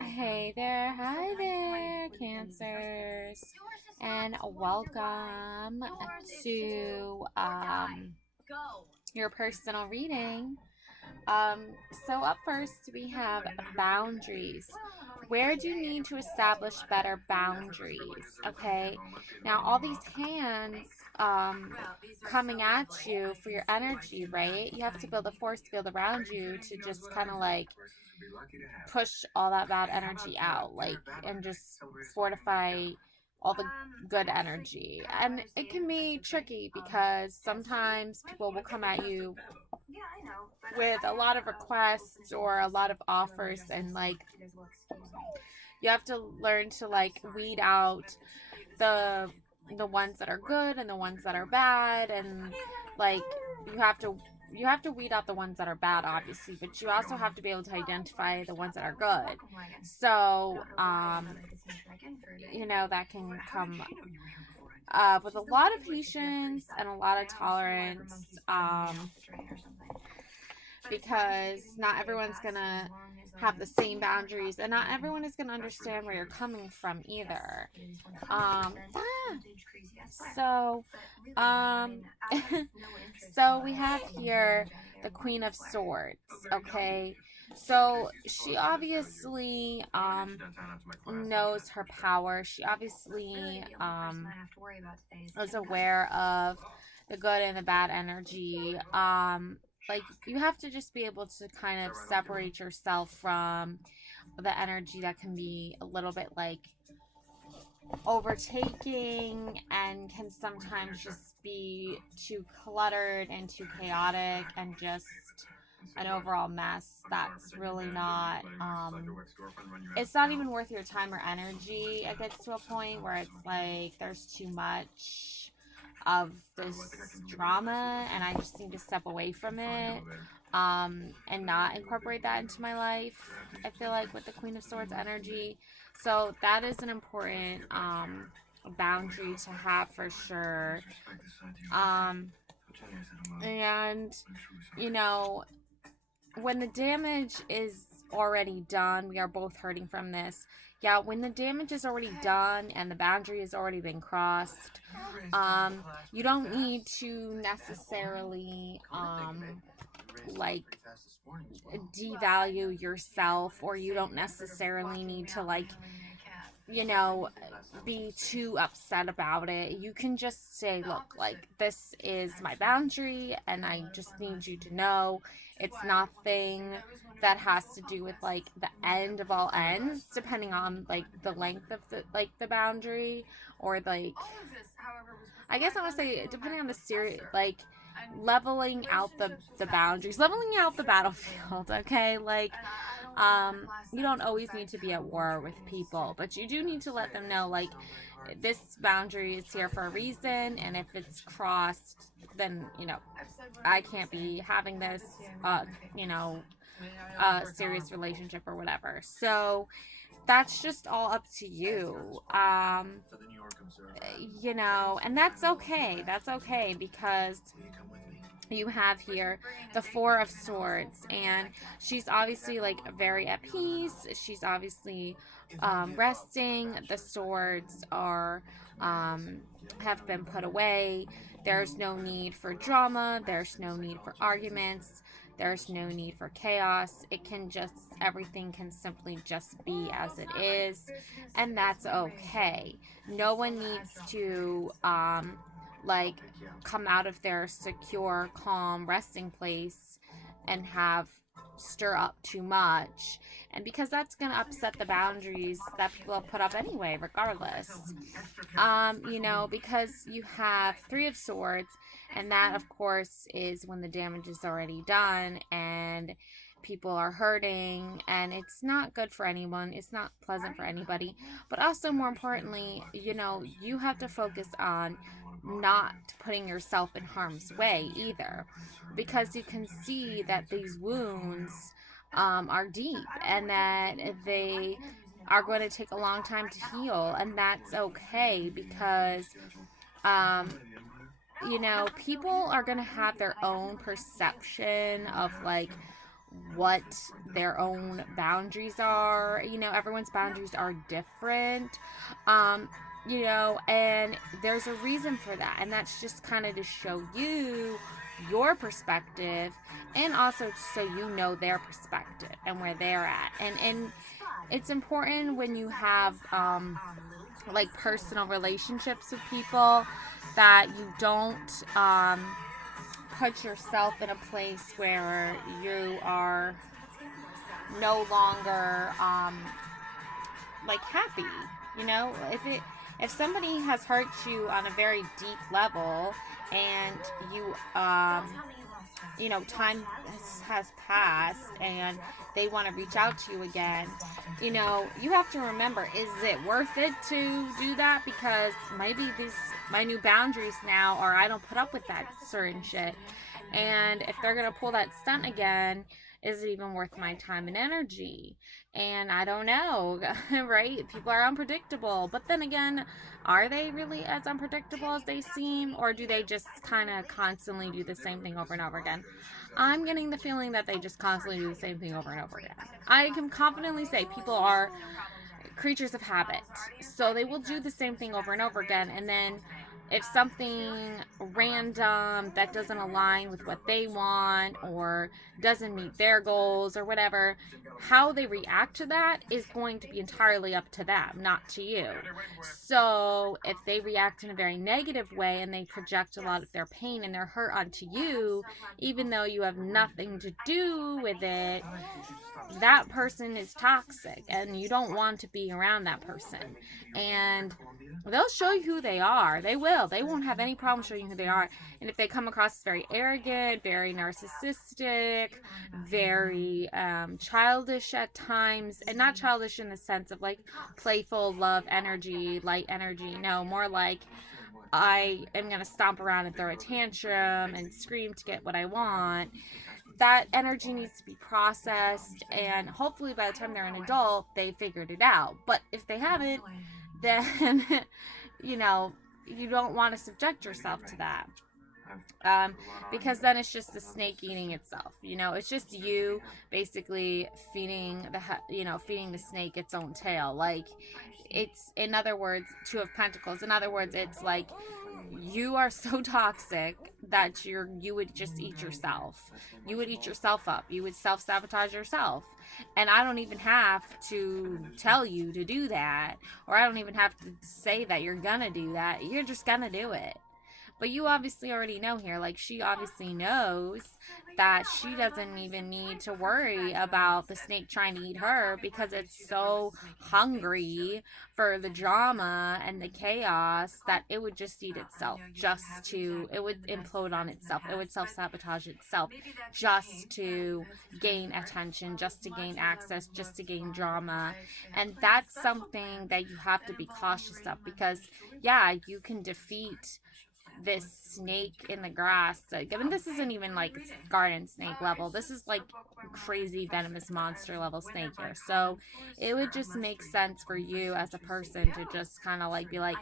Hey there, hi there, Cancers, and welcome to your personal reading. Um, so, up first, we have boundaries. Where do you need to establish better boundaries? Okay, now all these hands coming at you for your energy, right? You have to build a force field around you to just kind of like push all that bad energy out, like, and just fortify all the good energy. And it can be tricky because sometimes people will come at you with a lot of requests or a lot of offers, and like you have to learn to like weed out the the ones that are good and the ones that are bad, and like you have to you have to weed out the ones that are bad, obviously, but you also have to be able to identify the ones that are good. So that can come with a lot of patience and a lot of tolerance, because not everyone's gonna have the same boundaries, and not everyone is gonna understand where you're coming from either. Um, so, um, so we have here the Queen of Swords. Okay, so she obviously knows her power. She obviously is aware of the good and the bad energy. Like you have to just be able to kind of separate yourself from the energy that can be a little bit like overtaking and can sometimes just be too cluttered and too chaotic and just an overall mess that's really not it's not even worth your time or energy. It gets to a point where it's like there's too much of this drama and I just need to step away from it, and not incorporate that into my life. I feel like with the Queen of Swords energy. So that is an important boundary to have for sure. And you know, when the damage is already done, we are both hurting from this. Yeah, when the damage is already done and the boundary has already been crossed, you don't need to necessarily like devalue yourself, or you don't necessarily need to like be too upset about it. You can just say, look, like, this is my boundary, and I just need you to know it's nothing that has to do with like the end of all ends, depending on like the length of the boundary, or like, I guess I want to say depending on the series, like leveling out the boundaries, leveling out the battlefield. Okay, like you don't always need to be at war with people, but you do need to let them know, like, this boundary is here for a reason, and if it's crossed, then I can't be having this serious relationship or whatever. So that's just all up to you. And that's okay. That's okay, because you have here the Four of Swords, and she's obviously like very at peace. She's obviously resting. The swords are have been put away. There's no need for drama. There's no need for arguments. There's no need for chaos. Everything can simply just be as it is, and that's okay. No one needs to like come out of their secure, calm resting place and have stir up too much, and because that's going to upset the boundaries that people have put up anyway, regardless. Because you have Three of Swords, and that of course is when the damage is already done and people are hurting, and it's not good for anyone. It's not pleasant for anybody. But also, more importantly, you have to focus on not putting yourself in harm's way either, because you can see that these wounds are deep, and that they are going to take a long time to heal, and that's okay, because people are going to have their own perception of like what their own boundaries are. You know, everyone's boundaries are different. You know, and there's a reason for that. And that's just kind of to show you your perspective, and also so you know their perspective and where they're at. And it's important when you have like personal relationships with people that you don't put yourself in a place where you are no longer like happy. You know, if somebody has hurt you on a very deep level, and you you know, time has passed and they want to reach out to you again, you know, you have to remember, is it worth it to do that? Because maybe my new boundaries now are I don't put up with that certain shit. And if they're going to pull that stunt again, is it even worth my time and energy? And I don't know, right? People are unpredictable. But then again, are they really as unpredictable as they seem? Or do they just kind of constantly do the same thing over and over again? I'm getting the feeling that they just constantly do the same thing over and over again. I can confidently say people are creatures of habit. So they will do the same thing over and over again. And then if something random that doesn't align with what they want or doesn't meet their goals or whatever, how they react to that is going to be entirely up to them, not to you. So if they react in a very negative way and they project a lot of their pain and their hurt onto you, even though you have nothing to do with it, that person is toxic and you don't want to be around that person. And they'll show you who they are. They will. They won't have any problem showing you who they are. And if they come across as very arrogant, very narcissistic, very childish at times, and not childish in the sense of like playful love energy, light energy. No, more like I am going to stomp around and throw a tantrum and scream to get what I want. That energy needs to be processed, and hopefully by the time they're an adult, they figured it out. But if they haven't, then, you know, you don't want to subject yourself to that. Because then it's just the snake eating itself. You know, it's just you basically feeding the snake its own tail. Like, it's, in other words, Two of Pentacles. In other words, it's like you are so toxic that you would just eat yourself. You would eat yourself up. You would self-sabotage yourself. And I don't even have to tell you to do that, or I don't even have to say that you're gonna do that. You're just gonna do it. But you obviously already know here, like she obviously knows that she doesn't even need to worry about the snake trying to eat her because it's so hungry for the drama and the chaos that it would just eat itself, it would implode on itself. It would self-sabotage itself just to gain attention, just to gain access, just to gain drama. And that's something that you have to be cautious of because, yeah, you can defeat this snake in the grass. Like, I mean, this isn't even like garden snake level. This is like crazy venomous monster level snake here. So it would just make sense for you as a person to just kind of like be like,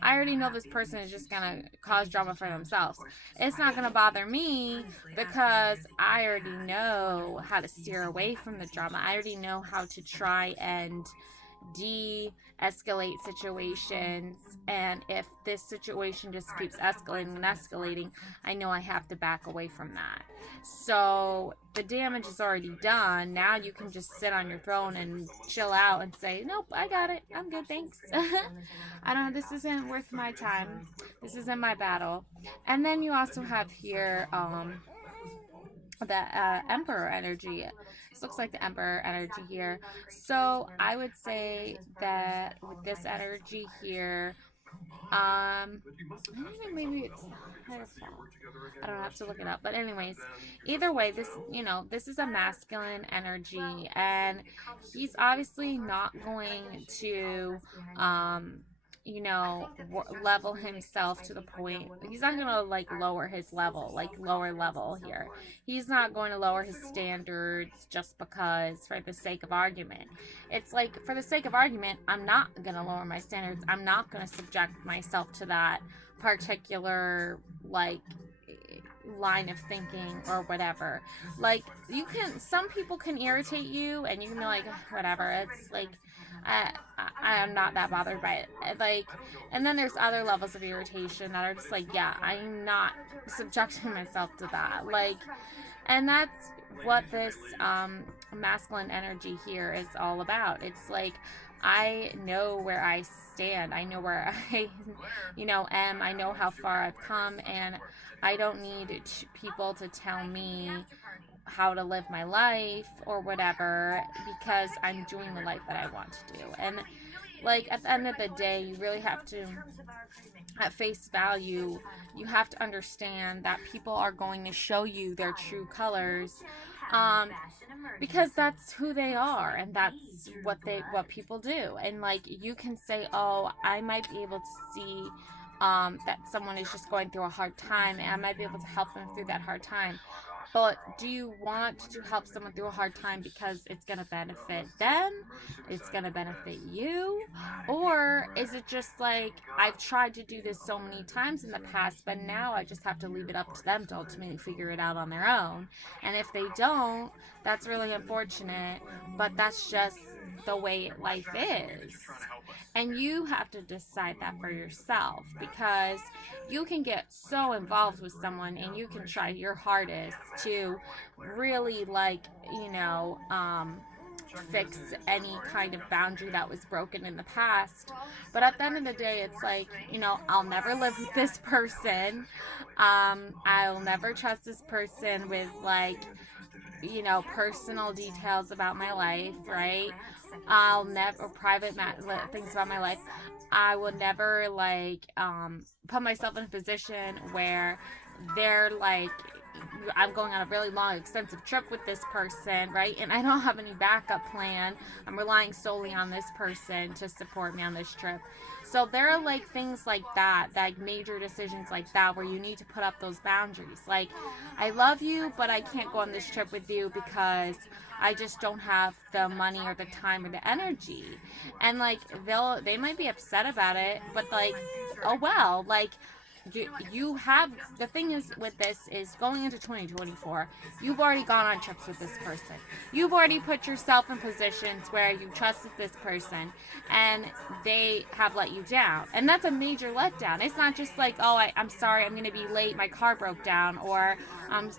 I already know this person is just gonna cause drama for themselves. It's not gonna bother me because I already know how to steer away from the drama. I already know how to try and de-escalate situations, and if this situation just keeps escalating and escalating, I know I have to back away from that. So the damage is already done. Now you can just sit on your throne and chill out and say, nope, I got it, I'm good, thanks. This isn't worth my time, this isn't my battle. And then you also have here the Emperor energy. This looks like the Emperor energy here. So I would say that with this energy here, maybe it's I don't have to look it up. But anyways, either way, this is a masculine energy, and he's obviously not going to level himself to the point. He's not gonna like lower his level, like lower level here. He's not going to lower his standards just because for the sake of argument. It's like, for the sake of argument, I'm not gonna lower my standards. I'm not gonna subject myself to that particular like line of thinking or whatever. Like, some people can irritate you and you can be like, whatever, it's like, I'm not that bothered by it. Like, and then there's other levels of irritation that are just like, yeah, I'm not subjecting myself to that. Like, and that's what this masculine energy here is all about. It's like, I know where I stand. I know where I, am. I know how far I've come, and I don't need people to tell me how to live my life or whatever, because I'm doing the life that I want to do. And like, at the end of the day, you really have to, at face value, you have to understand that people are going to show you their true colors, because that's who they are, and that's what people do. And like, you can say, oh, I might be able to see that someone is just going through a hard time, and I might be able to help them through that hard time. But do you want to help someone through a hard time because it's going to benefit them? It's going to benefit you? Or is it just like, I've tried to do this so many times in the past, but now I just have to leave it up to them to ultimately figure it out on their own? And if they don't, that's really unfortunate, but that's just the way life is. And you have to decide that for yourself, because you can get so involved with someone and you can try your hardest to really, like, fix any kind of boundary that was broken in the past. But at the end of the day, it's like, I'll never live with this person. I'll never trust this person with, like, personal details about my life, right? I'll never, private things about my life. I will never, like, put myself in a position where they're like, I'm going on a really long, extensive trip with this person, right? And I don't have any backup plan. I'm relying solely on this person to support me on this trip. So there are, like, things like that, like major decisions like that, where you need to put up those boundaries. Like, I love you, but I can't go on this trip with you because I just don't have the money or the time or the energy. And like, they might be upset about it, but like, oh well, like, you have, the thing is with this is, going into 2024, you've already gone on trips with this person. You've already put yourself in positions where you trusted this person and they have let you down. And that's a major letdown. It's not just like, oh, I'm sorry, I'm going to be late, my car broke down, or I'm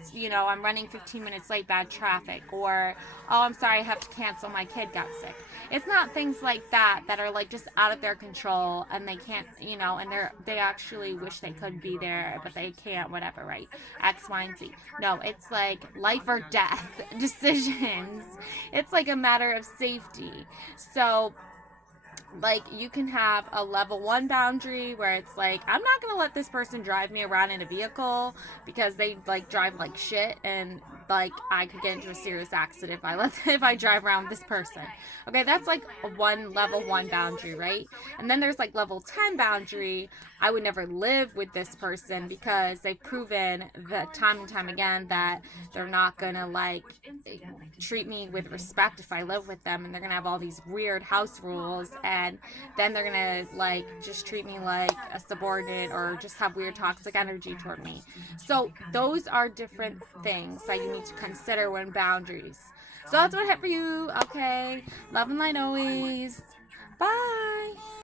running 15 minutes late, bad traffic, or, oh, I'm sorry, I have to cancel, my kid got sick. It's not things like that are like just out of their control, and they can't, and they actually wish they could be there, but they can't, whatever, right? X, Y, and Z. No, it's like life or death decisions. It's like a matter of safety. So, like, you can have a level 1 boundary where it's like, I'm not going to let this person drive me around in a vehicle because they, like, drive like shit, and, like, I could get into a serious accident if I drive around with this person. Okay, that's like a level 1 boundary, right? And then there's like level 10 boundary. I would never live with this person because they've proven that time and time again that they're not going to, like, treat me with respect if I live with them, and they're going to have all these weird house rules, and then they're going to, like, just treat me like a subordinate, or just have weird toxic energy toward me. So those are different things that you need to consider when boundaries. So that's what I have for you. Okay, love and light always. Bye.